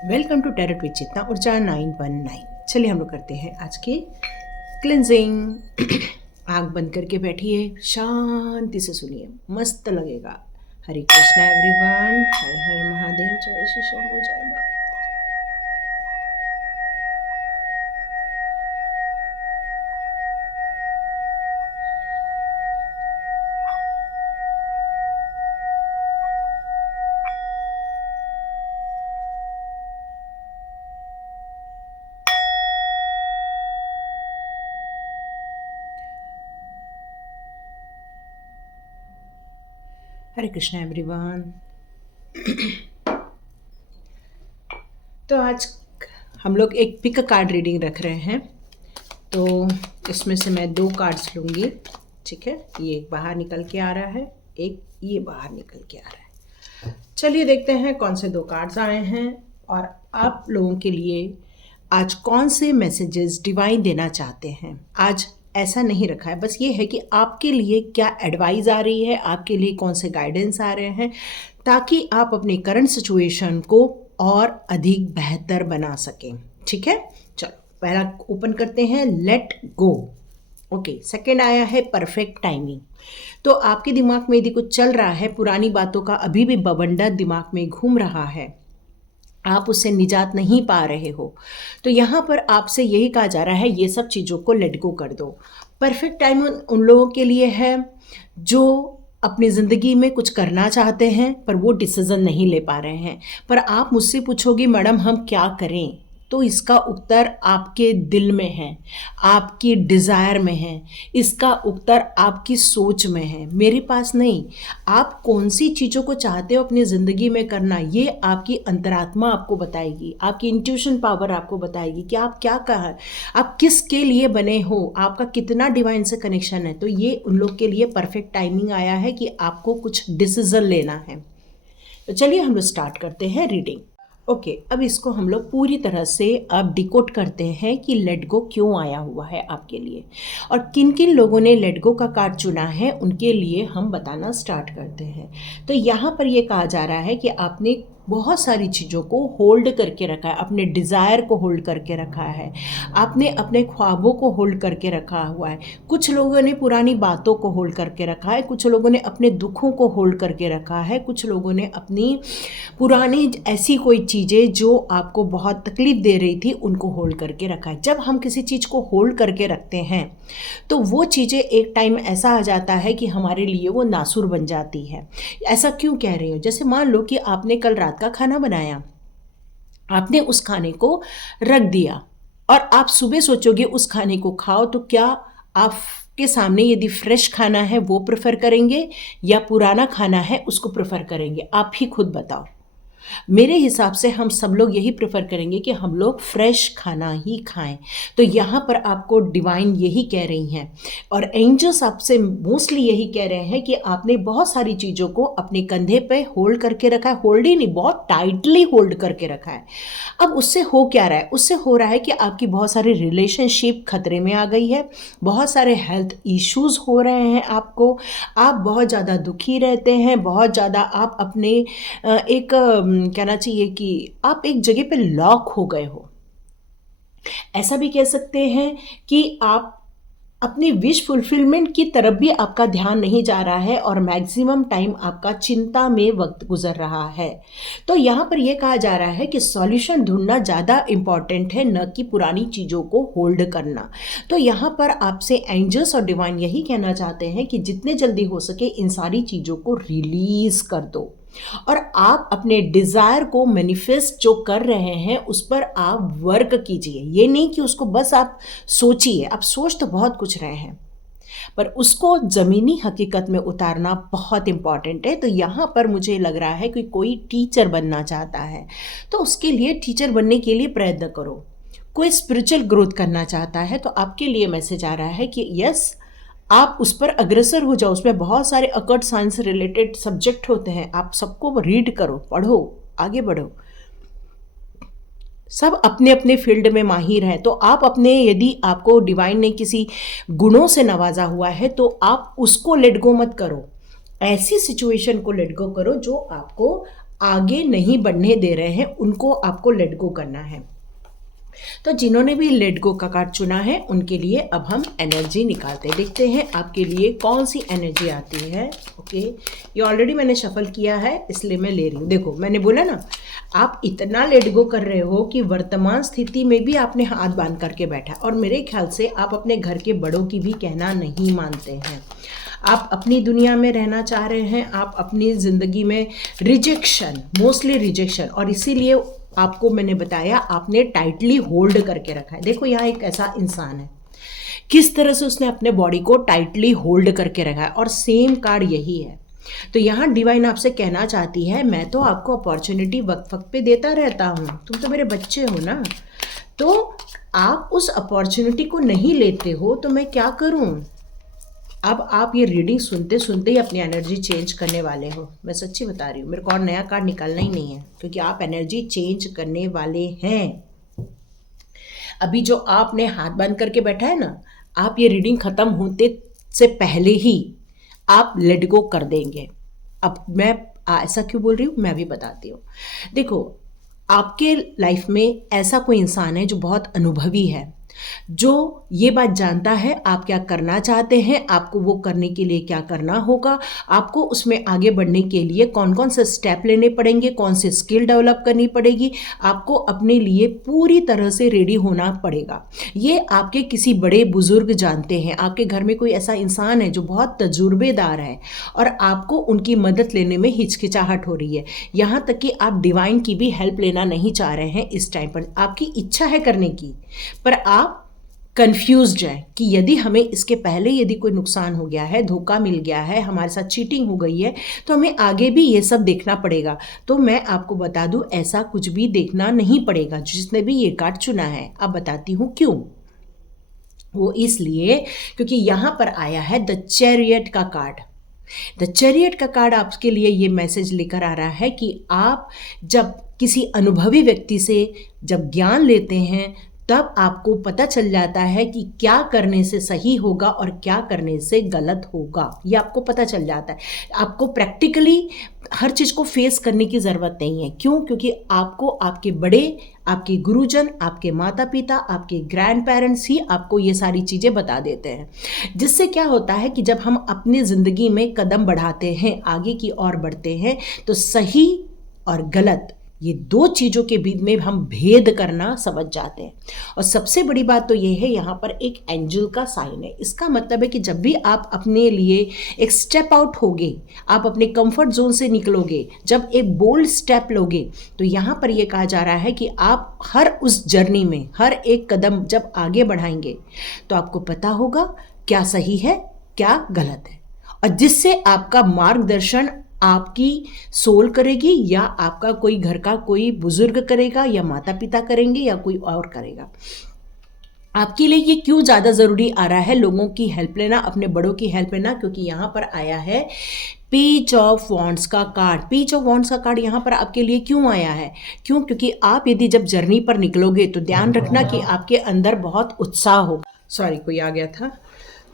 Welcome to tarot with चेतना ऊर्जा 919। चलिए हम लोग करते हैं आज की क्लिनजिंग। आँख बंद करके बैठिए, शांति से सुनिए, मस्त लगेगा। हरे कृष्णा एवरीवन, हर हर महादेव, जय श्री शंभू, जय बाबा। हरे कृष्णा एवरीवन। तो आज हम लोग एक पिक कार्ड रीडिंग रख रहे हैं। तो इसमें से मैं 2 कार्ड्स लूँगी, ठीक है। ये एक बाहर निकल के आ रहा है, एक ये बाहर निकल के आ रहा है। चलिए देखते हैं कौन से 2 कार्ड्स आए हैं और आप लोगों के लिए आज कौन से मैसेजेस डिवाइन देना चाहते हैं। आज ऐसा नहीं रखा है, बस ये है कि आपके लिए क्या एडवाइस आ रही है, आपके लिए कौन से गाइडेंस आ रहे हैं, ताकि आप अपनी करंट सिचुएशन को और अधिक बेहतर बना सकें, ठीक है। चलो पहला ओपन करते हैं, लेट गो। ओके, सेकंड आया है परफेक्ट टाइमिंग। तो आपके दिमाग में यदि कुछ चल रहा है, पुरानी बातों का अभी भी बवंडर दिमाग में घूम रहा है, आप उससे निजात नहीं पा रहे हो, तो यहाँ पर आपसे यही कहा जा रहा है, ये सब चीज़ों को लेट गो कर दो। परफेक्ट टाइम उन लोगों के लिए है जो अपनी ज़िंदगी में कुछ करना चाहते हैं पर वो डिसीज़न नहीं ले पा रहे हैं। पर आप मुझसे पूछोगे मैडम हम क्या करें, तो इसका उत्तर आपके दिल में है, आपकी डिज़ायर में है, इसका उत्तर आपकी सोच में है, मेरे पास नहीं। आप कौन सी चीज़ों को चाहते हो अपनी ज़िंदगी में करना, ये आपकी अंतरात्मा आपको बताएगी, आपकी इंट्यूशन पावर आपको बताएगी कि आप क्या कहा, आप किसके लिए बने हो, आपका कितना डिवाइन से कनेक्शन है। तो ये उन लोग के लिए परफेक्ट टाइमिंग आया है कि आपको कुछ डिसीज़न लेना है। तो चलिए हम लोग स्टार्ट करते हैं रीडिंग। ओके, अब इसको हम लोग पूरी तरह से अब डिकोड करते हैं कि लेट गो क्यों आया हुआ है आपके लिए, और किन किन लोगों ने लेट गो का कार्ड चुना है उनके लिए हम बताना स्टार्ट करते हैं। तो यहाँ पर ये कहा जा रहा है कि आपने बहुत सारी चीज़ों को होल्ड करके रखा है, अपने डिज़ायर को होल्ड करके रखा है, आपने अपने ख्वाबों को होल्ड करके रखा हुआ है। कुछ लोगों ने पुरानी बातों को होल्ड करके रखा है, कुछ लोगों ने अपने दुखों को होल्ड करके रखा है, कुछ लोगों ने अपनी पुरानी ऐसी कोई चीज़ें जो आपको बहुत तकलीफ़ दे रही थी उनको होल्ड करके रखा है। जब हम किसी चीज़ को होल्ड करके रखते हैं तो वो चीज़ें एक टाइम ऐसा आ जाता है कि हमारे लिए वो नासुर बन जाती है। ऐसा क्यों कह रही हूँ, जैसे मान लो कि आपने कल रात का खाना बनाया, आपने उस खाने को रख दिया और आप सुबह सोचोगे उस खाने को खाओ, तो क्या आपके सामने यदि फ्रेश खाना है वो प्रेफर करेंगे या पुराना खाना है उसको प्रेफर करेंगे? आप ही खुद बताओ। मेरे हिसाब से हम सब लोग यही प्रेफर करेंगे कि हम लोग फ्रेश खाना ही खाएं। तो यहाँ पर आपको डिवाइन यही कह रही हैं और एंजल्स आपसे मोस्टली यही कह रहे हैं कि आपने बहुत सारी चीज़ों को अपने कंधे पे होल्ड करके रखा है, होल्ड ही नहीं, बहुत टाइटली होल्ड करके रखा है। अब उससे हो क्या रहा है? उससे हो रहा है कि आपकी बहुत सारी रिलेशनशिप खतरे में आ गई है, बहुत सारे हेल्थ इश्यूज हो रहे हैं आपको, आप बहुत ज़्यादा दुखी रहते हैं, बहुत ज़्यादा आप अपने एक कहना चाहिए कि आप एक जगह पे लॉक हो गए हो। ऐसा भी कह सकते हैं कि आप अपनी विश फुलफिलमेंट की तरफ भी आपका ध्यान नहीं जा रहा है और मैक्सिमम टाइम आपका चिंता में वक्त गुजर रहा है। तो यहाँ पर यह कहा जा रहा है कि सॉल्यूशन ढूंढना ज़्यादा इम्पॉर्टेंट है, न कि पुरानी चीज़ों को होल्ड करना। तो यहाँ पर आपसे एंजल्स और डिवाइन यही कहना चाहते हैं कि जितने जल्दी हो सके इन सारी चीज़ों को रिलीज़ कर दो और आप अपने डिज़ायर को मैनिफेस्ट जो कर रहे हैं उस पर आप वर्क कीजिए। ये नहीं कि उसको बस आप सोचिए, आप सोच तो बहुत कुछ रहे हैं पर उसको ज़मीनी हकीकत में उतारना बहुत इम्पॉर्टेंट है। तो यहाँ पर मुझे लग रहा है कि कोई टीचर बनना चाहता है तो उसके लिए टीचर बनने के लिए प्रयत्न करो। कोई स्पिरिचुअल ग्रोथ करना चाहता है तो आपके लिए मैसेज आ रहा है कि यस, आप उस पर अग्रसर हो जाओ। उसमें बहुत सारे अकर्ट साइंस से रिलेटेड सब्जेक्ट होते हैं, आप सबको रीड करो, पढ़ो, आगे बढ़ो। सब अपने अपने फील्ड में माहिर हैं, तो आप अपने, यदि आपको डिवाइन ने किसी गुणों से नवाजा हुआ है तो आप उसको लेट गो मत करो, ऐसी सिचुएशन को लेट गो करो जो आपको आगे नहीं बढ़ने दे रहे हैं उनको आपको लेट गो करना है। तो जिन्होंने भी लेट गो का कार्ड चुना है उनके लिए अब हम एनर्जी निकालते हैं, देखते हैं आपके लिए कौन सी एनर्जी आती है। ओके, ये ऑलरेडी मैंने शफल किया है इसलिए मैं ले रही हूँ। देखो मैंने बोला ना, आप इतना लेट गो कर रहे हो कि वर्तमान स्थिति में भी आपने हाथ बांध करके बैठा, और मेरे ख्याल से आप अपने घर के बड़ों की भी कहना नहीं मानते हैं। आप अपनी दुनिया में रहना चाह रहे हैं, आप अपनी ज़िंदगी में रिजेक्शन, मोस्टली रिजेक्शन, और इसीलिए आपको मैंने बताया आपने टाइटली होल्ड करके रखा है। देखो यहाँ एक ऐसा इंसान है, किस तरह से उसने अपने बॉडी को टाइटली होल्ड करके रखा है, और सेम कार्ड यही है। तो यहाँ डिवाइन आपसे कहना चाहती है, मैं तो आपको अपॉर्चुनिटी वक्त वक्त पे देता रहता हूँ, तुम तो मेरे बच्चे हो ना, तो आप उस अपॉर्चुनिटी को नहीं लेते हो तो मैं क्या करूँ। अब आप ये रीडिंग सुनते सुनते ही अपनी एनर्जी चेंज करने वाले हो, मैं सच्ची बता रही हूँ। मेरे को और नया कार्ड निकालना ही नहीं है, क्योंकि आप एनर्जी चेंज करने वाले हैं। अभी जो आपने हाथ बंद करके बैठा है ना, आप ये रीडिंग ख़त्म होते से पहले ही आप लेट गो कर देंगे। अब मैं ऐसा क्यों बोल रही हूँ मैं भी बताती हूँ। देखो, आपके लाइफ में ऐसा कोई इंसान है जो बहुत अनुभवी है, जो ये बात जानता है आप क्या करना चाहते हैं, आपको वो करने के लिए क्या करना होगा, आपको उसमें आगे बढ़ने के लिए कौन कौन से स्टेप लेने पड़ेंगे, कौन से स्किल डेवलप करनी पड़ेगी, आपको अपने लिए पूरी तरह से रेडी होना पड़ेगा। ये आपके किसी बड़े बुजुर्ग जानते हैं, आपके घर में कोई ऐसा इंसान है जो बहुत तजुर्बेदार है और आपको उनकी मदद लेने में हिचकिचाहट हो रही है। यहाँ तक कि आप डिवाइन की भी हेल्प लेना नहीं चाह रहे हैं इस टाइम पर, आपकी इच्छा है करने की, पर आप कंफ्यूज्ड है कि यदि हमें इसके पहले यदि कोई नुकसान हो गया है, धोखा मिल गया है, हमारे साथ चीटिंग हो गई है, तो हमें आगे भी ये सब देखना पड़ेगा। तो मैं आपको बता दूं, ऐसा कुछ भी देखना नहीं पड़ेगा जिसने भी ये कार्ड चुना है। अब बताती हूँ क्यों। वो इसलिए क्योंकि यहाँ पर आया है द चैरियट का कार्ड। द चैरियट का कार्ड आपके लिए ये मैसेज लेकर आ रहा है कि आप जब किसी अनुभवी व्यक्ति से जब ज्ञान लेते हैं, तब आपको पता चल जाता है कि क्या करने से सही होगा और क्या करने से गलत होगा। ये आपको पता चल जाता है। आपको प्रैक्टिकली हर चीज़ को फेस करने की ज़रूरत नहीं है। क्यों? क्योंकि आपको आपके बड़े, आपके गुरुजन, आपके माता पिता, आपके ग्रैंड पेरेंट्स ही आपको ये सारी चीज़ें बता देते हैं। जिससे क्या होता है कि जब हम अपनी ज़िंदगी में कदम बढ़ाते हैं, आगे की ओर बढ़ते हैं, तो सही और गलत ये दो चीज़ों के बीच में हम भेद करना समझ जाते हैं। और सबसे बड़ी बात तो ये है, यहाँ पर एक एंजल का साइन है। इसका मतलब है कि जब भी आप अपने लिए एक स्टेप आउट होगे, आप अपने कंफर्ट जोन से निकलोगे, जब एक बोल्ड स्टेप लोगे, तो यहाँ पर ये कहा जा रहा है कि आप हर उस जर्नी में हर एक कदम जब आगे बढ़ाएंगे तो आपको पता होगा क्या सही है क्या गलत है, और जिससे आपका मार्गदर्शन आपकी सोल करेगी, या आपका कोई घर का कोई बुजुर्ग करेगा, या माता पिता करेंगे, या कोई और करेगा। आपके लिए ये क्यों ज़्यादा ज़रूरी आ रहा है लोगों की हेल्प लेना, अपने बड़ों की हेल्प लेना? क्योंकि यहाँ पर आया है पेज ऑफ वॉन्ड्स का कार्ड। पेज ऑफ वॉन्ड्स का कार्ड यहाँ पर आपके लिए क्यों आया है? क्यों? क्योंकि आप यदि जब जर्नी पर निकलोगे तो ध्यान रखना कि आपके अंदर बहुत उत्साह होगा। सॉरी, कोई आ गया था।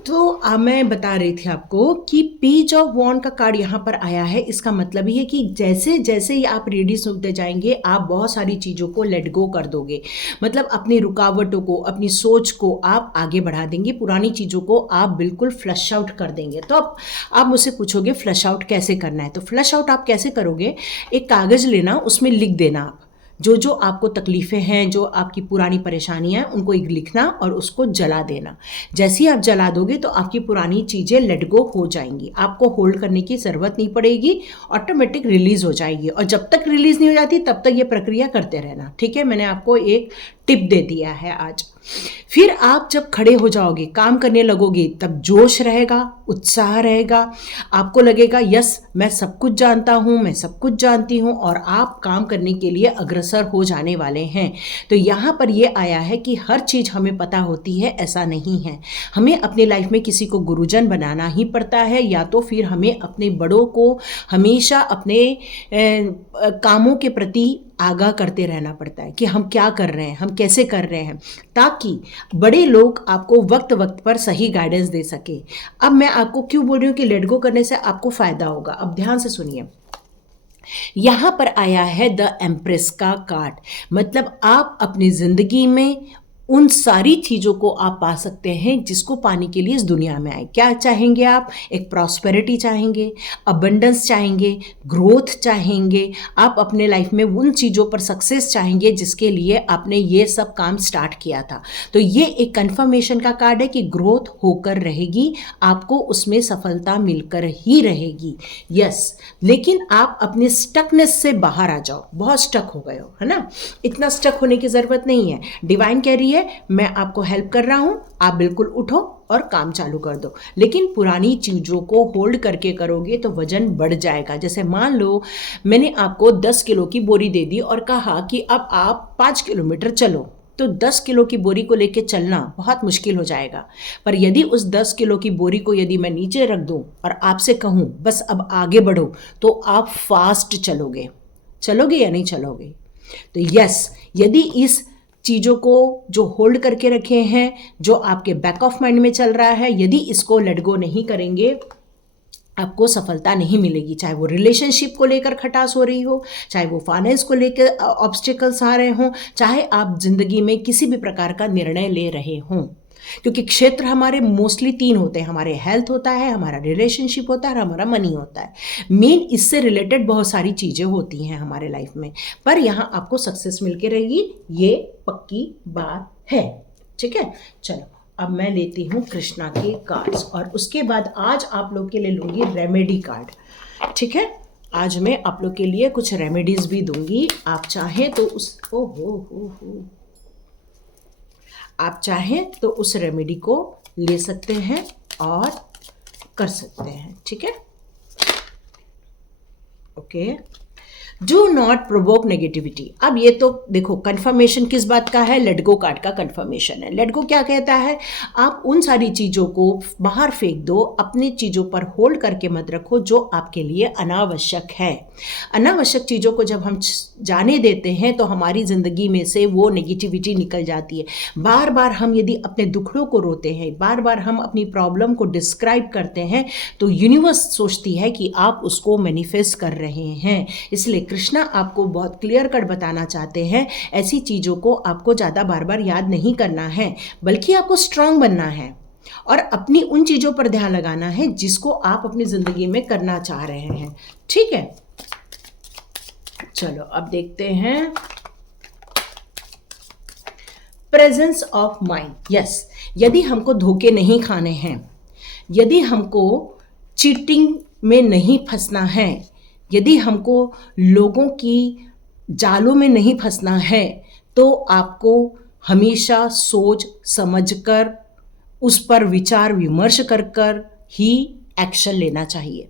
तो मैं बता रही थी आपको कि पेज ऑफ वॉन्ड का कार्ड यहाँ पर आया है। इसका मतलब ये है कि जैसे जैसे ही आप रीडिंग सुनते जाएंगे, आप बहुत सारी चीज़ों को लेट गो कर दोगे। मतलब अपनी रुकावटों को, अपनी सोच को आप आगे बढ़ा देंगे, पुरानी चीज़ों को आप बिल्कुल फ्लश आउट कर देंगे। तो अब आप मुझसे पूछोगे फ्लश आउट कैसे करना है? तो फ्लश आउट आप कैसे करोगे? एक कागज़ लेना, उसमें लिख देना आप जो जो आपको तकलीफ़ें हैं, जो आपकी पुरानी परेशानियां हैं, उनको एक लिखना और उसको जला देना। जैसे ही आप जला दोगे तो आपकी पुरानी चीज़ें लेट गो हो जाएंगी, आपको होल्ड करने की ज़रूरत नहीं पड़ेगी, ऑटोमेटिक रिलीज़ हो जाएगी। और जब तक रिलीज़ नहीं हो जाती तब तक ये प्रक्रिया करते रहना, ठीक है? मैंने आपको एक टिप दे दिया है आज। फिर आप जब खड़े हो जाओगे, काम करने लगोगे, तब जोश रहेगा, उत्साह रहेगा, आपको लगेगा यस मैं सब कुछ जानता हूँ, मैं सब कुछ जानती हूँ, और आप काम करने के लिए अग्रसर हो जाने वाले हैं। तो यहाँ पर ये आया है कि हर चीज़ हमें पता होती है, ऐसा नहीं है। हमें अपनी लाइफ में किसी को गुरुजन बनाना ही पड़ता है, या तो फिर हमें अपने बड़ों को हमेशा अपने कामों के प्रति आगाह करते रहना पड़ता है कि हम क्या कर रहे हैं, हम कैसे कर रहे हैं, ताकि बड़े लोग आपको वक्त वक्त पर सही गाइडेंस दे सके। अब मैं आपको क्यों बोल रही हूँ कि लेट गो करने से आपको फ़ायदा होगा। अब ध्यान से सुनिए। यहाँ पर आया है द एम्प्रेस का कार्ड, मतलब आप अपनी ज़िंदगी में उन सारी चीज़ों को आप पा सकते हैं जिसको पाने के लिए इस दुनिया में आए। क्या चाहेंगे आप? एक प्रॉस्पेरिटी चाहेंगे, अबंडेंस चाहेंगे, ग्रोथ चाहेंगे, आप अपने लाइफ में उन चीज़ों पर सक्सेस चाहेंगे जिसके लिए आपने ये सब काम स्टार्ट किया था। तो ये एक कन्फर्मेशन का कार्ड है कि ग्रोथ होकर रहेगी, आपको उसमें सफलता मिलकर ही रहेगी। यस, लेकिन आप अपने स्टकनेस से बाहर आ जाओ। बहुत स्टक हो गए हो, है ना? इतना स्टक होने की ज़रूरत नहीं है। डिवाइन कह रही है मैं आपको हेल्प कर रहा हूं, आप बिल्कुल उठो और काम चालू कर दो। लेकिन पुरानी चीज़ों को होल्ड करके करोगे तो वजन बढ़ जाएगा। जैसे मान लो मैंने आपको 10 किलो की बोरी दे दी और कहा कि अब आप 5 किलोमीटर चलो, तो 10 किलो की बोरी को लेके चलना बहुत मुश्किल हो जाएगा। पर यदि उस 10 किलो की बोरी को यदि मैं नीचे रख दूं और आपसे कहूं बस अब आगे बढ़ो, तो आप फास्ट चलोगे। चलोगे या नहीं चलोगे? तो यस, यदि इस चीज़ों को जो होल्ड करके रखे हैं, जो आपके बैक ऑफ माइंड में चल रहा है, यदि इसको लेट गो नहीं करेंगे, आपको सफलता नहीं मिलेगी। चाहे वो रिलेशनशिप को लेकर खटास हो रही हो, चाहे वो फाइनेंस को लेकर ऑब्स्टिकल्स आ रहे हों, चाहे आप जिंदगी में किसी भी प्रकार का निर्णय ले रहे हों। क्योंकि क्षेत्र हमारे मोस्टली 3 होते हैं, हमारे हेल्थ होता है, हमारा रिलेशनशिप होता है और हमारा मनी होता है। मेन इससे रिलेटेड बहुत सारी चीज़ें होती हैं हमारे लाइफ में, पर यहाँ आपको सक्सेस मिलके रहेगी, ये पक्की बात है। ठीक है, चलो अब मैं लेती हूँ कृष्णा के कार्ड्स और उसके बाद आज आप लोग के लिए लूँगी रेमेडी कार्ड। ठीक है, आज मैं आप लोग के लिए कुछ रेमेडीज़ भी दूंगी। आप चाहें तो आप चाहें तो उस रेमेडी को ले सकते हैं और कर सकते हैं। ठीक है, okay. Do not provoke negativity. अब ये तो देखो कंफर्मेशन किस बात का है? लेट गो कार्ड का कंफर्मेशन है। लेट गो क्या कहता है? आप उन सारी चीज़ों को बाहर फेंक दो, अपनी चीज़ों पर होल्ड करके मत रखो जो आपके लिए अनावश्यक है। अनावश्यक चीज़ों को जब हम जाने देते हैं तो हमारी ज़िंदगी में से वो नेगेटिविटी निकल जाती है। बार बार हम यदि अपने दुखड़ों को रोते हैं, बार बार हम अपनी प्रॉब्लम को डिस्क्राइब करते हैं, तो यूनिवर्स सोचती है कि आप उसको मैनिफेस्ट कर रहे हैं। इसलिए कृष्णा आपको बहुत क्लियर कट बताना चाहते हैं, ऐसी चीज़ों को आपको ज़्यादा बार बार याद नहीं करना है, बल्कि आपको स्ट्रांग बनना है और अपनी उन चीज़ों पर ध्यान लगाना है जिसको आप अपनी ज़िंदगी में करना चाह रहे हैं। ठीक है, चलो अब देखते हैं प्रेजेंस ऑफ माइंड। यस, यदि हमको धोखे नहीं खाने हैं, यदि हमको चीटिंग में नहीं फंसना है, यदि हमको लोगों की जालों में नहीं फंसना है, तो आपको हमेशा सोच समझकर उस पर विचार विमर्श कर ही एक्शन लेना चाहिए।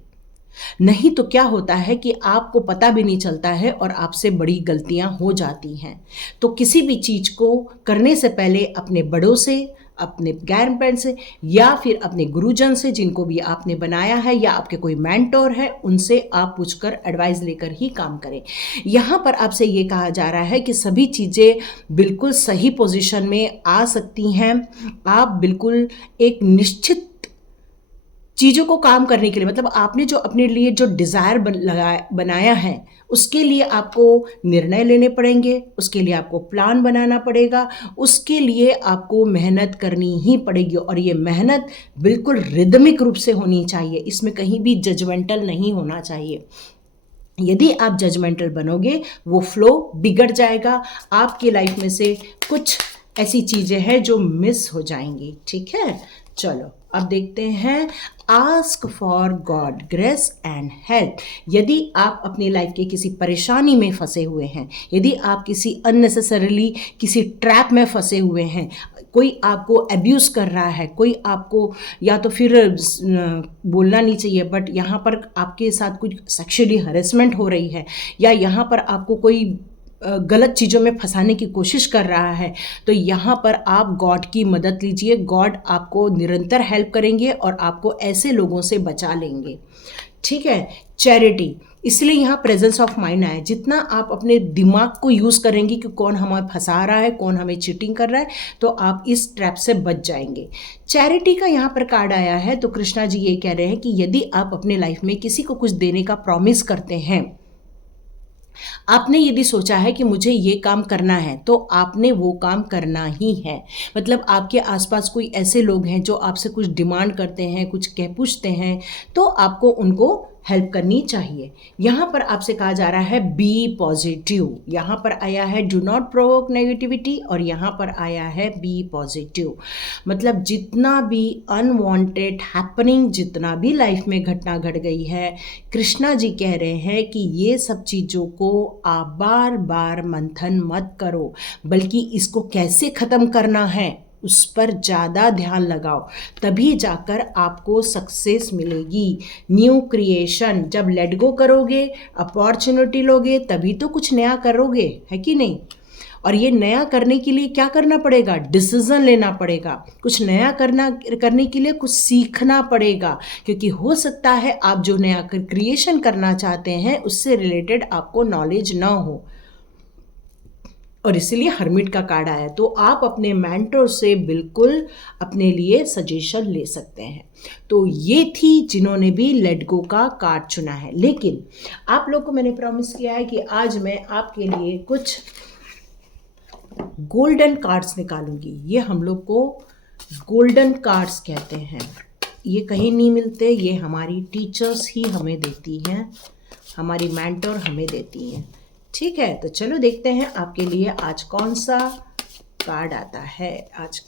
नहीं तो क्या होता है कि आपको पता भी नहीं चलता है और आपसे बड़ी गलतियां हो जाती हैं। तो किसी भी चीज़ को करने से पहले अपने बड़ों से, अपने ग्रैंड पेरेंट्स से या फिर अपने गुरुजन से, जिनको भी आपने बनाया है, या आपके कोई मेंटोर है, उनसे आप पूछकर एडवाइस लेकर ही काम करें। यहाँ पर आपसे ये कहा जा रहा है कि सभी चीज़ें बिल्कुल सही पोजीशन में आ सकती हैं। आप बिल्कुल एक निश्चित चीज़ों को काम करने के लिए, मतलब आपने जो अपने लिए जो डिज़ायर बनाया है, उसके लिए आपको निर्णय लेने पड़ेंगे, उसके लिए आपको प्लान बनाना पड़ेगा, उसके लिए आपको मेहनत करनी ही पड़ेगी। और ये मेहनत बिल्कुल रिदमिक रूप से होनी चाहिए, इसमें कहीं भी जजमेंटल नहीं होना चाहिए। यदि आप जजमेंटल बनोगे, वो फ्लो बिगड़ जाएगा, आपकी लाइफ में से कुछ ऐसी चीज़ें हैं जो मिस हो जाएंगी। ठीक है, चलो अब देखते हैं ask for God grace and help. यदि आप अपनी लाइफ के किसी परेशानी में फंसे हुए हैं, यदि आप किसी अननेसेसरीली किसी ट्रैप में फंसे हुए हैं, कोई आपको अब्यूज़ कर रहा है, कोई आपको, या तो फिर बोलना नहीं चाहिए बट यहाँ पर आपके साथ कुछ सेक्सुअली हरेसमेंट हो रही है, या यहाँ पर आपको कोई गलत चीज़ों में फंसाने की कोशिश कर रहा है, तो यहाँ पर आप गॉड की मदद लीजिए। गॉड आपको निरंतर हेल्प करेंगे और आपको ऐसे लोगों से बचा लेंगे। ठीक है, चैरिटी, इसलिए यहाँ प्रेजेंस ऑफ माइंड आया। जितना आप अपने दिमाग को यूज़ करेंगे कि कौन हमें फंसा रहा है, कौन हमें चीटिंग कर रहा है, तो आप इस ट्रैप से बच जाएंगे। चैरिटी का यहाँ पर कार्ड आया है, तो कृष्णा जी ये कह रहे हैं कि यदि आप अपने लाइफ में किसी को कुछ देने का प्रॉमिस करते हैं, आपने यदि सोचा है कि मुझे ये काम करना है तो आपने वो काम करना ही है। मतलब आपके आसपास कोई ऐसे लोग हैं जो आपसे कुछ डिमांड करते हैं, कुछ कह पूछते हैं, तो आपको उनको हेल्प करनी चाहिए। यहाँ पर आपसे कहा जा रहा है बी पॉजिटिव, यहाँ पर आया है डू नॉट प्रोवोक नेगेटिविटी और यहाँ पर आया है बी पॉजिटिव। मतलब जितना भी अनवांटेड हैपनिंग, जितना भी लाइफ में घटना घट गई है, कृष्णा जी कह रहे हैं कि ये सब चीज़ों को आप बार बार मंथन मत करो, बल्कि इसको कैसे ख़त्म करना है उस पर ज़्यादा ध्यान लगाओ, तभी जाकर आपको सक्सेस मिलेगी। न्यू क्रिएशन, जब लेट गो करोगे, अपॉर्चुनिटी लोगे, तभी तो कुछ नया करोगे, है कि नहीं। और ये नया करने के लिए क्या करना पड़ेगा, डिसीजन लेना पड़ेगा। कुछ नया करने के लिए कुछ सीखना पड़ेगा, क्योंकि हो सकता है आप जो नया क्रिएशन करना चाहते हैं उससे रिलेटेड आपको नॉलेज ना हो, और इसीलिए हर्मिट का कार्ड आया। तो आप अपने मेंटर से बिल्कुल अपने लिए सजेशन ले सकते हैं। तो ये थी जिन्होंने भी लेट गो का कार्ड चुना है। लेकिन आप लोग को मैंने प्रॉमिस किया है कि आज मैं आपके लिए कुछ गोल्डन कार्ड्स निकालूंगी। ये हम लोग को गोल्डन कार्ड्स कहते हैं। ये कहीं नहीं मिलते, ये हमारी टीचर्स ही हमें देती हैं, हमारी मेंटर हमें देती हैं। ठीक है, तो चलो देखते हैं आपके लिए आज कौन सा कार्ड आता है। आज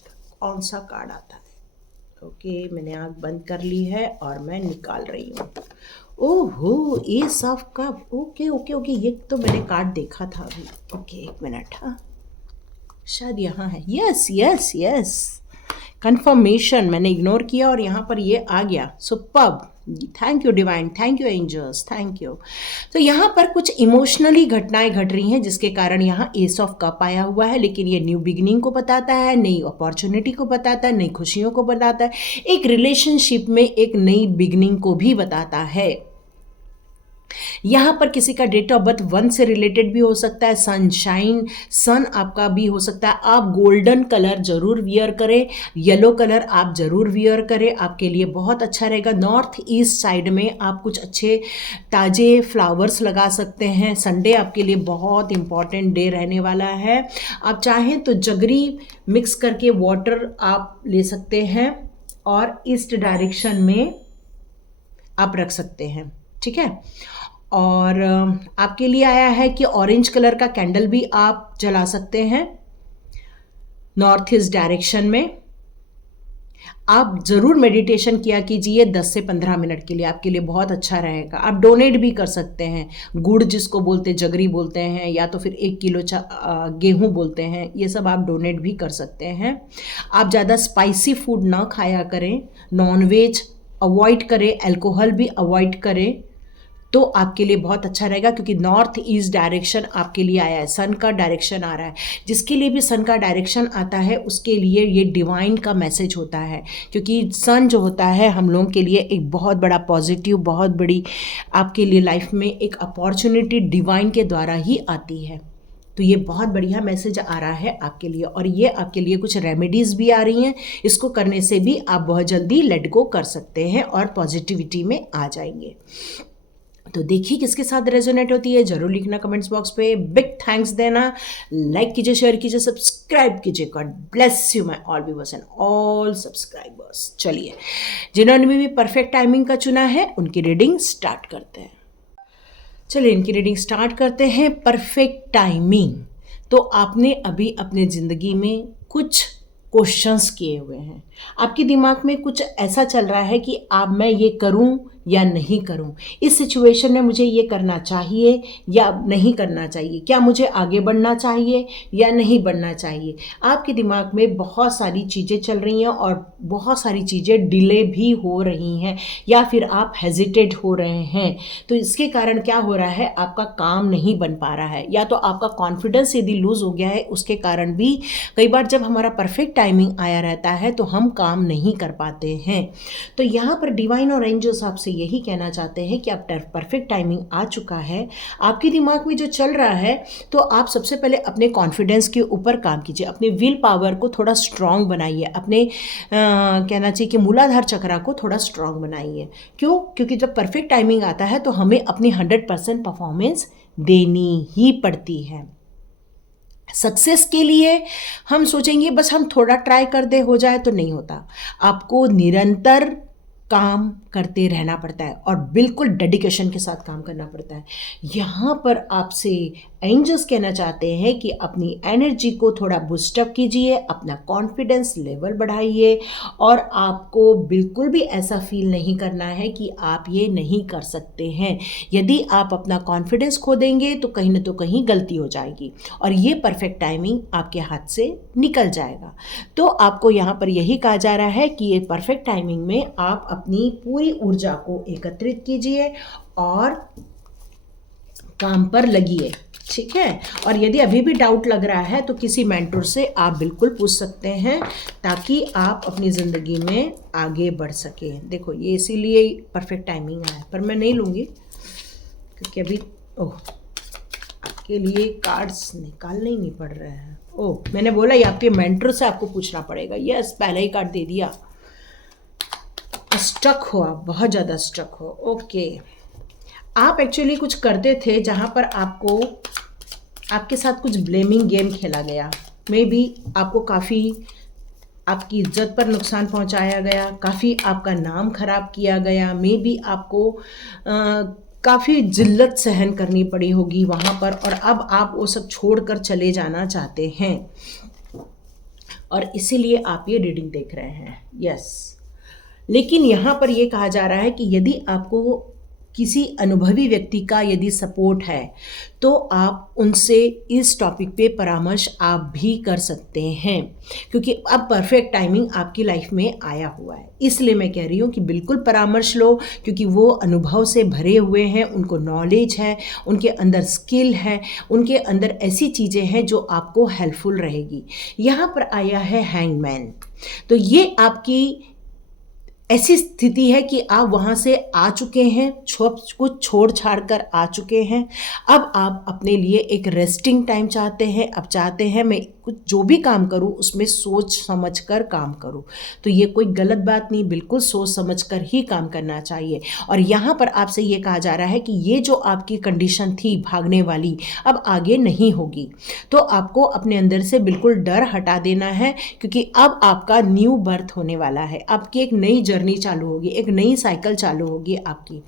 कौन सा कार्ड आता है। ओके, मैंने आँख बंद कर ली है और मैं निकाल रही हूँ। ओहो, S of cup. Okay okay okay, ये तो मैंने कार्ड देखा था अभी। ओके, एक मिनट। हाँ, शायद यहाँ है। यस यस यस, कंफर्मेशन मैंने इग्नोर किया और यहाँ पर ये आ गया। Superb, thank you divine, thank you angels, thank you. तो यहाँ पर कुछ इमोशनली घटनाएं घट रही हैं जिसके कारण यहाँ एस ऑफ कप आया हुआ है, लेकिन ये न्यू बिगिनिंग को बताता है, नई अपॉर्चुनिटी को बताता है, नई खुशियों को बताता है, एक रिलेशनशिप में एक नई बिगिनिंग को भी बताता है। यहाँ पर किसी का डेट ऑफ बर्थ 1 से रिलेटेड भी हो सकता है, सनशाइन, सन आपका भी हो सकता है। आप गोल्डन कलर जरूर वियर करें, येलो कलर आप जरूर वियर करें, आपके लिए बहुत अच्छा रहेगा। नॉर्थ ईस्ट साइड में आप कुछ अच्छे ताज़े फ्लावर्स लगा सकते हैं। संडे आपके लिए बहुत इंपॉर्टेंट डे रहने वाला है। आप चाहें तो जगरी मिक्स करके वाटर आप ले सकते हैं और ईस्ट डायरेक्शन में आप रख सकते हैं। ठीक है, और आपके लिए आया है कि ऑरेंज कलर का कैंडल भी आप जला सकते हैं नॉर्थ ईस्ट डायरेक्शन में। आप ज़रूर मेडिटेशन किया कीजिए 10 से 15 मिनट के लिए, आपके लिए बहुत अच्छा रहेगा। आप डोनेट भी कर सकते हैं, गुड़ जिसको बोलते हैं, जगरी बोलते हैं, या तो फिर 1 किलो गेहूँ बोलते हैं, ये सब आप डोनेट भी कर सकते हैं। आप ज़्यादा स्पाइसी फूड ना खाया करें, नॉनवेज अवॉइड करें, अल्कोहल भी अवॉइड करें, तो आपके लिए बहुत अच्छा रहेगा। क्योंकि नॉर्थ ईस्ट डायरेक्शन आपके लिए आया है, सन का डायरेक्शन आ रहा है। जिसके लिए भी सन का डायरेक्शन आता है उसके लिए ये डिवाइन का मैसेज होता है, क्योंकि सन जो होता है हम लोगों के लिए एक बहुत बड़ा पॉजिटिव, बहुत बड़ी आपके लिए लाइफ में एक अपॉर्चुनिटी डिवाइन के द्वारा ही आती है। तो ये बहुत बढ़िया मैसेज आ रहा है आपके लिए, और ये आपके लिए कुछ रेमेडीज़ भी आ रही हैं। इसको करने से भी आप बहुत जल्दी लेट गो कर सकते हैं और पॉजिटिविटी में आ जाएंगे। तो देखिए किसके साथ रेजोनेट होती है, जरूर लिखना कमेंट्स बॉक्स पे। बिग थैंक्स देना, लाइक कीजिए, शेयर कीजिए, सब्सक्राइब कीजिए। God bless you my all viewers and all subscribers. चलिए, जिन्होंने भी परफेक्ट टाइमिंग का चुना है उनकी रीडिंग स्टार्ट करते हैं। चलिए, इनकी रीडिंग स्टार्ट करते हैं। परफेक्ट टाइमिंग, तो आपने अभी अपने ज़िंदगी में कुछ क्वेश्चंस किए हुए हैं। आपके दिमाग में कुछ ऐसा चल रहा है कि अब मैं ये करूं या नहीं करूं, इस सिचुएशन में मुझे ये करना चाहिए या नहीं करना चाहिए, क्या मुझे आगे बढ़ना चाहिए या नहीं बढ़ना चाहिए। आपके दिमाग में बहुत सारी चीज़ें चल रही हैं और बहुत सारी चीज़ें डिले भी हो रही हैं, या फिर आप हेजिटेट हो रहे हैं। तो इसके कारण क्या हो रहा है, आपका काम नहीं बन पा रहा है, या तो आपका कॉन्फिडेंस यदि लूज़ हो गया है, उसके कारण भी कई बार जब हमारा परफेक्ट टाइमिंग आया रहता है तो हम काम नहीं कर पाते हैं। तो यहाँ पर डिवाइन और एंजल्स आपसे यही कहना चाहते हैं कि आप परफेक्ट टाइमिंग आ चुका है। आपके दिमाग में जो चल रहा है, तो आप सबसे पहले अपने कॉन्फिडेंस के ऊपर काम कीजिए, अपने विल पावर को थोड़ा स्ट्रांग बनाइए, अपने कहना चाहिए कि मूलाधार चक्रा को थोड़ा स्ट्रांग बनाइए। क्यों? क्योंकि जब परफेक्ट टाइमिंग आता है तो हमें अपनी 100% परफॉर्मेंस देनी ही पड़ती है। सक्सेस के लिए हम सोचेंगे बस हम थोड़ा ट्राई कर दे हो जाए, तो नहीं होता। आपको निरंतर काम करते रहना पड़ता है और बिल्कुल डेडिकेशन के साथ काम करना पड़ता है। यहाँ पर आपसे एंजल्स कहना चाहते हैं कि अपनी एनर्जी को थोड़ा बूस्टअप कीजिए, अपना कॉन्फिडेंस लेवल बढ़ाइए, और आपको बिल्कुल भी ऐसा फील नहीं करना है कि आप ये नहीं कर सकते हैं। यदि आप अपना कॉन्फिडेंस खो देंगे तो कहीं ना तो कहीं गलती हो जाएगी और ये परफेक्ट टाइमिंग आपके हाथ से निकल जाएगा। तो आपको यहाँ पर यही कहा जा रहा है कि ये परफेक्ट टाइमिंग में आप अपनी पूरी ऊर्जा को एकत्रित कीजिए और काम पर लगिए, ठीक है। और यदि अभी भी डाउट लग रहा है तो किसी मेंटर से आप बिल्कुल पूछ सकते हैं ताकि आप अपनी ज़िंदगी में आगे बढ़ सकें। देखो ये इसीलिए परफेक्ट टाइमिंग है, पर मैं नहीं लूँगी क्योंकि अभी आपके लिए कार्ड्स निकालने ही नहीं पड़ रहे हैं। मैंने बोला ये आपके मेंटर से आपको पूछना पड़ेगा। यस, पहले ही कार्ड दे दिया। स्टक हो आप, बहुत ज़्यादा स्टक हो। ओके, आप एक्चुअली कुछ करते थे जहाँ पर आपको आपके साथ कुछ ब्लेमिंग गेम खेला गया। मे बी आपको काफ़ी आपकी इज्जत पर नुकसान पहुँचाया गया, काफ़ी आपका नाम खराब किया गया। मे बी आपको काफ़ी जिल्लत सहन करनी पड़ी होगी वहाँ पर, और अब आप वो सब छोड़कर चले जाना चाहते हैं और इसीलिए आप ये रीडिंग देख रहे हैं। यस, लेकिन यहाँ पर ये कहा जा रहा है कि यदि आपको किसी अनुभवी व्यक्ति का यदि सपोर्ट है तो आप उनसे इस टॉपिक पे परामर्श आप भी कर सकते हैं, क्योंकि अब परफेक्ट टाइमिंग आपकी लाइफ में आया हुआ है। इसलिए मैं कह रही हूँ कि बिल्कुल परामर्श लो, क्योंकि वो अनुभव से भरे हुए हैं, उनको नॉलेज है, उनके अंदर स्किल है, उनके अंदर ऐसी चीज़ें हैं जो आपको हेल्पफुल रहेगी। यहाँ पर आया है हैंगमैन, तो ये आपकी ऐसी स्थिति है कि आप वहाँ से आ चुके हैं, कुछ छोड़ छाड़ कर आ चुके हैं। अब आप अपने लिए एक रेस्टिंग टाइम चाहते हैं। अब चाहते हैं मैं कुछ जो भी काम करूँ उसमें सोच समझ कर काम करूँ। तो ये कोई गलत बात नहीं, बिल्कुल सोच समझ कर ही काम करना चाहिए। और यहाँ पर आपसे ये कहा जा रहा है कि ये जो आपकी कंडीशन थी भागने वाली, अब आगे नहीं होगी। तो आपको अपने अंदर से बिल्कुल डर हटा देना है, क्योंकि अब आपका न्यू बर्थ होने वाला है। आपकी एक नई जर्नी चालू होगी, एक नई साइकिल चालू होगी आपकी।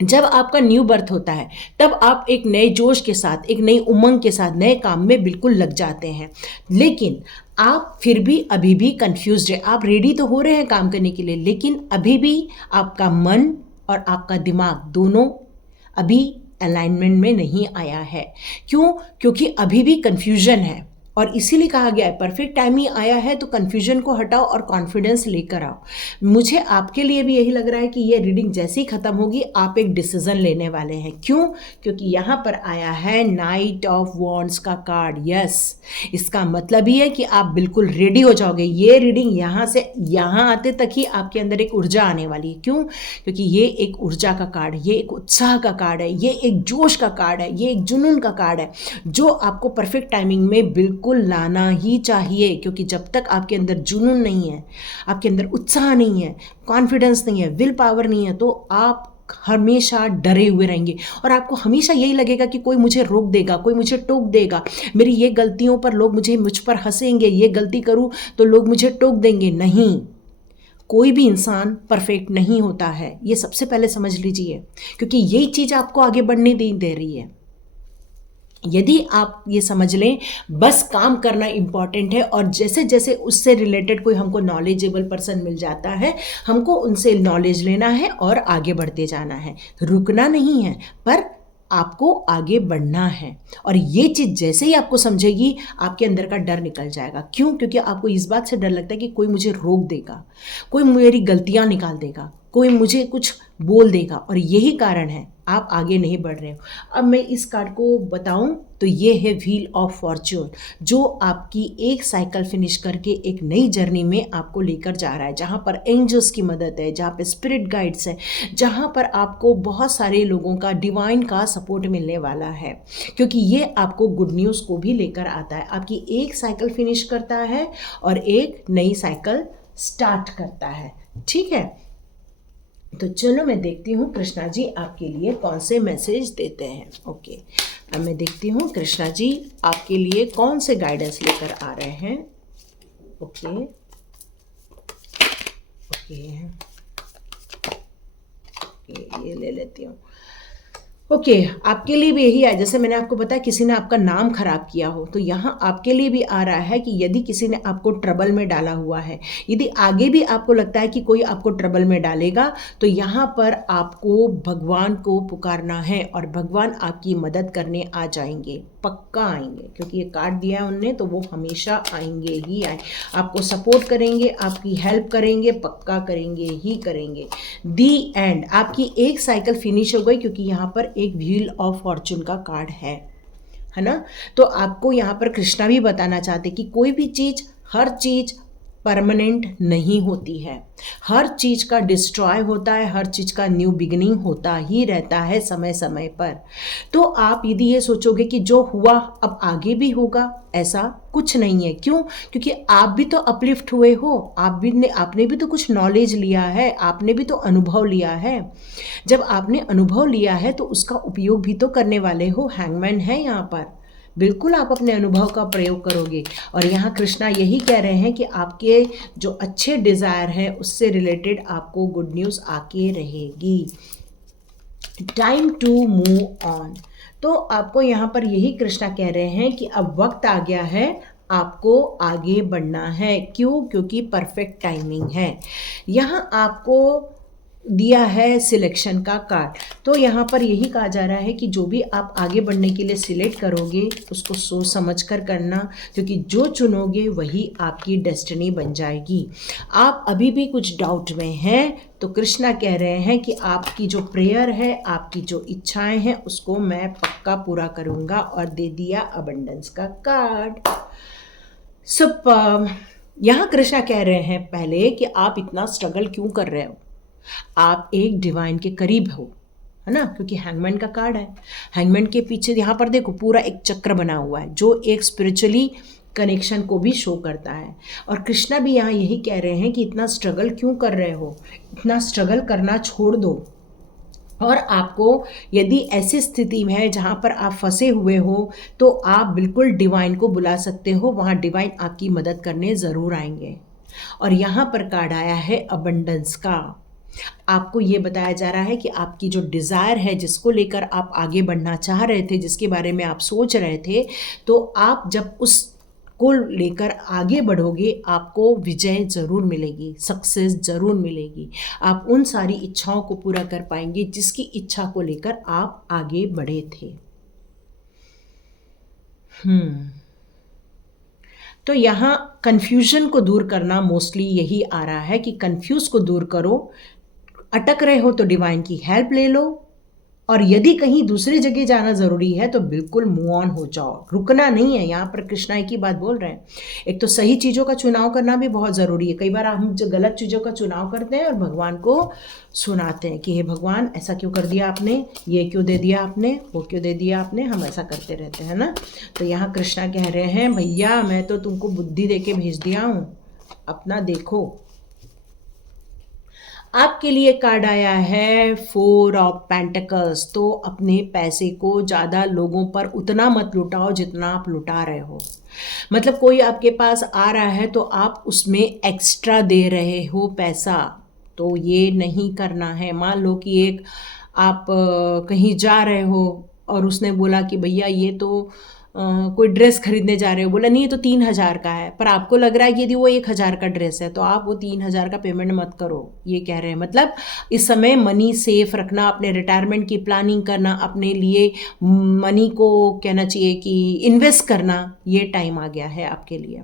जब आपका न्यू बर्थ होता है तब आप एक नए जोश के साथ, एक नई उमंग के साथ नए काम में बिल्कुल लग जाते हैं, लेकिन आप फिर भी अभी भी कंफ्यूज्ड है। आप रेडी तो हो रहे हैं काम करने के लिए, लेकिन अभी भी आपका मन और आपका दिमाग दोनों अभी अलाइनमेंट में नहीं आया है। क्यों? क्योंकि अभी भी कंफ्यूजन है, और इसीलिए कहा गया है परफेक्ट टाइम ही आया है, तो कन्फ्यूजन को हटाओ और कॉन्फिडेंस लेकर आओ। मुझे आपके लिए भी यही लग रहा है कि ये रीडिंग जैसे ही ख़त्म होगी आप एक डिसीजन लेने वाले हैं। क्यों? क्योंकि यहाँ पर आया है नाइट ऑफ वॉन्ड्स का कार्ड। यस, इसका मतलब ही है कि आप बिल्कुल रेडी हो जाओगे। ये रीडिंग यहाँ से यहाँ आते तक ही आपके अंदर एक ऊर्जा आने वाली है। क्यों? क्योंकि ये एक ऊर्जा का कार्ड है, ये एक उत्साह का कार्ड है, ये एक जोश का कार्ड है, ये एक जुनून का कार्ड है, जो आपको परफेक्ट टाइमिंग में बिल्कुल लाना ही चाहिए। क्योंकि जब तक आपके अंदर जुनून नहीं है, आपके अंदर उत्साह नहीं है, कॉन्फिडेंस नहीं है, विल पावर नहीं है, तो आप हमेशा डरे हुए रहेंगे और आपको हमेशा यही लगेगा कि कोई मुझे रोक देगा, कोई मुझे टोक देगा, मेरी ये गलतियों पर लोग मुझ पर हंसेंगे, ये गलती करूं तो लोग मुझे टोक देंगे। नहीं, कोई भी इंसान परफेक्ट नहीं होता है, ये सबसे पहले समझ लीजिए, क्योंकि यही चीज़ आपको आगे बढ़ने नहीं दे रही है। यदि आप ये समझ लें बस काम करना इम्पॉर्टेंट है, और जैसे जैसे उससे रिलेटेड कोई हमको नॉलेजेबल पर्सन मिल जाता है, हमको उनसे नॉलेज लेना है और आगे बढ़ते जाना है, रुकना नहीं है, पर आपको आगे बढ़ना है। और ये चीज़ जैसे ही आपको समझेगी आपके अंदर का डर निकल जाएगा। क्यों? क्योंकि आपको इस बात से डर लगता है कि कोई मुझे रोक देगा, कोई मेरी गलतियाँ निकाल देगा, कोई मुझे कुछ बोल देगा, और यही कारण है आप आगे नहीं बढ़ रहे हो। अब मैं इस कार्ड को बताऊं तो ये है व्हील ऑफ फॉर्च्यून, जो आपकी एक साइकिल फिनिश करके एक नई जर्नी में आपको लेकर जा रहा है, जहाँ पर एंजल्स की मदद है, जहाँ पे स्पिरिट गाइड्स हैं, जहाँ पर आपको बहुत सारे लोगों का डिवाइन का सपोर्ट मिलने वाला है, क्योंकि ये आपको गुड न्यूज़ को भी लेकर आता है। आपकी एक साइकिल फिनिश करता है और एक नई साइकिल स्टार्ट करता है, ठीक है। तो चलो मैं देखती हूँ कृष्णा जी आपके लिए कौन से मैसेज देते हैं। ओके, अब मैं देखती हूँ कृष्णा जी आपके लिए कौन से गाइडेंस लेकर आ रहे हैं। ओके ओके, ये ले लेती हूँ। ओके, आपके लिए भी यही है, जैसे मैंने आपको बताया किसी ने आपका नाम खराब किया हो, तो यहाँ आपके लिए भी आ रहा है कि यदि किसी ने आपको ट्रबल में डाला हुआ है, यदि आगे भी आपको लगता है कि कोई आपको ट्रबल में डालेगा, तो यहाँ पर आपको भगवान को पुकारना है और भगवान आपकी मदद करने आ जाएंगे, पक्का आएंगे, क्योंकि ये कार्ड दिया है उनने, तो वो हमेशा आएंगे ही आए, आपको सपोर्ट करेंगे, आपकी हेल्प करेंगे, पक्का करेंगे ही करेंगे। दी एंड, आपकी एक साइकिल फिनिश हो गई, क्योंकि यहाँ पर एक व्हील ऑफ फॉर्चून का कार्ड है ना। तो आपको यहाँ पर कृष्णा भी बताना चाहते कि कोई भी चीज़, हर चीज़ परमानेंट नहीं होती है, हर चीज़ का डिस्ट्रॉय होता है, हर चीज़ का न्यू बिगिनिंग होता ही रहता है समय समय पर। तो आप यदि ये सोचोगे कि जो हुआ अब आगे भी होगा, ऐसा कुछ नहीं है। क्यों? क्योंकि आप भी तो अपलिफ्ट हुए हो, आपने भी तो कुछ नॉलेज लिया है, आपने भी तो अनुभव लिया है। जब आपने अनुभव लिया है तो उसका उपयोग भी तो करने वाले हो। हैंगमैन है यहाँ पर, बिल्कुल आप अपने अनुभव का प्रयोग करोगे। और यहाँ कृष्णा यही कह रहे हैं कि आपके जो अच्छे डिज़ायर हैं उससे रिलेटेड आपको गुड न्यूज़ आके रहेगी। टाइम टू मूव ऑन, तो आपको यहाँ पर यही कृष्णा कह रहे हैं कि अब वक्त आ गया है, आपको आगे बढ़ना है। क्यों? क्योंकि परफेक्ट टाइमिंग है। यहाँ आपको दिया है सिलेक्शन का कार्ड, तो यहाँ पर यही कहा जा रहा है कि जो भी आप आगे बढ़ने के लिए सिलेक्ट करोगे उसको सोच समझ कर करना, क्योंकि जो चुनोगे वही आपकी डेस्टिनी बन जाएगी। आप अभी भी कुछ डाउट में हैं, तो कृष्णा कह रहे हैं कि आपकी जो प्रेयर है, आपकी जो इच्छाएं हैं, उसको मैं पक्का पूरा करूँगा, और दे दिया अबंडेंस का कार्ड। सुपर। यहाँ कृष्णा कह रहे हैं पहले कि आप इतना स्ट्रगल क्यों कर रहे हो, आप एक डिवाइन के करीब हो, है ना, क्योंकि हैंगमैन का कार्ड है। हैंगमैन के पीछे यहाँ पर देखो पूरा एक चक्र बना हुआ है, जो एक स्पिरिचुअली कनेक्शन को भी शो करता है। और कृष्णा भी यहाँ यही कह रहे हैं कि इतना स्ट्रगल क्यों कर रहे हो, इतना स्ट्रगल करना छोड़ दो। और आपको यदि ऐसी स्थिति में है जहाँ पर आप फंसे हुए हो, तो आप बिल्कुल डिवाइन को बुला सकते हो, वहाँ डिवाइन आपकी मदद करने ज़रूर आएंगे। और यहाँ पर कार्ड आया है अबंडेंस का। आपको ये बताया जा रहा है कि आपकी जो डिज़ायर है, जिसको लेकर आप आगे बढ़ना चाह रहे थे, जिसके बारे में आप सोच रहे थे, तो आप जब उस को लेकर आगे बढ़ोगे, आपको विजय ज़रूर मिलेगी, सक्सेस ज़रूर मिलेगी। आप उन सारी इच्छाओं को पूरा कर पाएंगे जिसकी इच्छा को लेकर आप आगे बढ़े थे। तो यहाँ कन्फ्यूजन को दूर करना मोस्टली यही आ रहा है कि कन्फ्यूज को दूर करो। अटक रहे हो तो डिवाइन की हेल्प ले लो, और यदि कहीं दूसरी जगह जाना ज़रूरी है तो बिल्कुल मूव ऑन हो जाओ, रुकना नहीं है। यहाँ पर कृष्णा एक ही बात बोल रहे हैं, एक तो सही चीज़ों का चुनाव करना भी बहुत ज़रूरी है। कई बार हम जो गलत चीज़ों का चुनाव करते हैं और भगवान को सुनाते हैं कि हे भगवान, ऐसा क्यों कर दिया आपने, ये क्यों दे दिया आपने, वो क्यों दे दिया आपने, हम ऐसा करते रहते हैं ना। तो यहाँ कृष्णा कह रहे हैं, भैया मैं तो तुमको बुद्धि दे के भेज दिया हूँ, अपना देखो। आपके लिए कार्ड आया है 4 ऑफ पेंटिकल्स। तो अपने पैसे को ज़्यादा लोगों पर उतना मत लुटाओ जितना आप लुटा रहे हो। मतलब कोई आपके पास आ रहा है तो आप उसमें एक्स्ट्रा दे रहे हो पैसा, तो ये नहीं करना है। मान लो कि एक आप कहीं जा रहे हो और उसने बोला कि भैया ये तो कोई ड्रेस खरीदने जा रहे हो, बोला नहीं ये तो 3,000 का है, पर आपको लग रहा है कि यदि वो 1,000 का ड्रेस है, तो आप वो 3,000 का पेमेंट मत करो। ये कह रहे हैं मतलब इस समय मनी सेफ रखना, अपने रिटायरमेंट की प्लानिंग करना, अपने लिए मनी को कहना चाहिए कि इन्वेस्ट करना, ये टाइम आ गया है आपके लिए।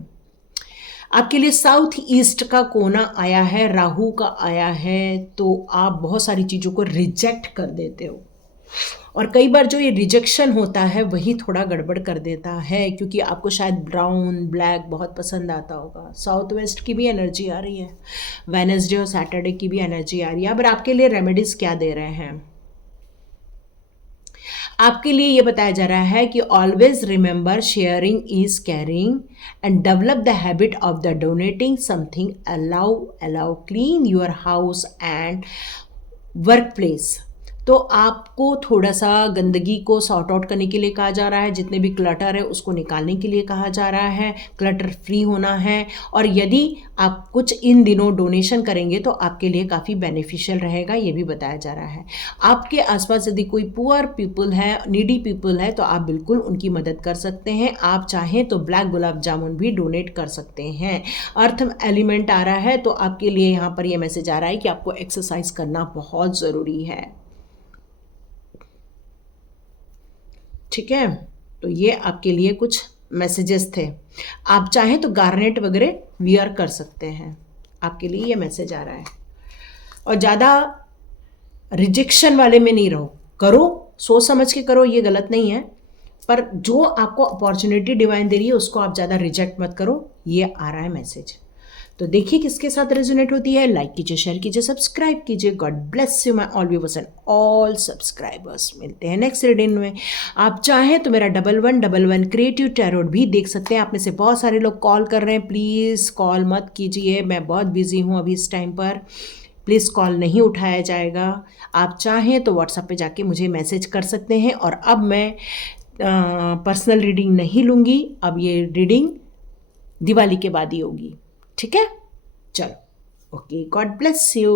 आपके लिए साउथ ईस्ट का कोना आया है, राहु का आया है, तो आप बहुत सारी चीज़ों को रिजेक्ट कर देते हो। और कई बार जो ये रिजेक्शन होता है वही थोड़ा गड़बड़ कर देता है, क्योंकि आपको शायद ब्राउन ब्लैक बहुत पसंद आता होगा। साउथ वेस्ट की भी एनर्जी आ रही है, वेडनेसडे और सैटरडे की भी एनर्जी आ रही है। अब आपके लिए रेमेडीज क्या दे रहे हैं? आपके लिए ये बताया जा रहा है कि always remember sharing is carrying and develop the habit of the donating something, allow clean your house and work place, तो आपको थोड़ा सा गंदगी को सॉर्ट आउट करने के लिए कहा जा रहा है, जितने भी क्लटर है उसको निकालने के लिए कहा जा रहा है, क्लटर फ्री होना है। और यदि आप कुछ इन दिनों डोनेशन करेंगे तो आपके लिए काफ़ी बेनिफिशियल रहेगा, ये भी बताया जा रहा है। आपके आसपास यदि कोई पुअर पीपल है, नीडी पीपल है, तो आप बिल्कुल उनकी मदद कर सकते हैं। आप चाहें तो ब्लैक गुलाब जामुन भी डोनेट कर सकते हैं। अर्थ एलिमेंट आ रहा है, तो आपके लिए यहाँ पर ये मैसेज आ रहा है कि आपको एक्सरसाइज करना बहुत ज़रूरी है। ठीक है, तो ये आपके लिए कुछ मैसेजेस थे। आप चाहें तो गार्नेट वगैरह वियर कर सकते हैं, आपके लिए ये मैसेज आ रहा है। और ज़्यादा रिजेक्शन वाले में नहीं रहो, करो सोच समझ के करो, ये गलत नहीं है, पर जो आपको अपॉर्चुनिटी डिवाइन दे रही है उसको आप ज़्यादा रिजेक्ट मत करो, ये आ रहा है मैसेज। तो देखिए किसके साथ रेजोनेट होती है। लाइक कीजिए, शेयर कीजिए, सब्सक्राइब कीजिए। God bless you my all viewers and all subscribers. मिलते हैं नेक्स्ट रीडिंग में। आप चाहें तो मेरा 1111 क्रिएटिव टैरोट भी देख सकते हैं। आप में से बहुत सारे लोग कॉल कर रहे हैं, प्लीज़ कॉल मत कीजिए, मैं बहुत बिजी हूँ अभी इस टाइम पर, प्लीज़ कॉल नहीं उठाया जाएगा। आप चाहें तो व्हाट्सएप पे जाके मुझे मैसेज कर सकते हैं। और अब मैं पर्सनल रीडिंग नहीं लूँगी, अब ये रीडिंग दिवाली के बाद ही होगी। ठीक है, चलो, ओके, गॉड ब्लेस यू।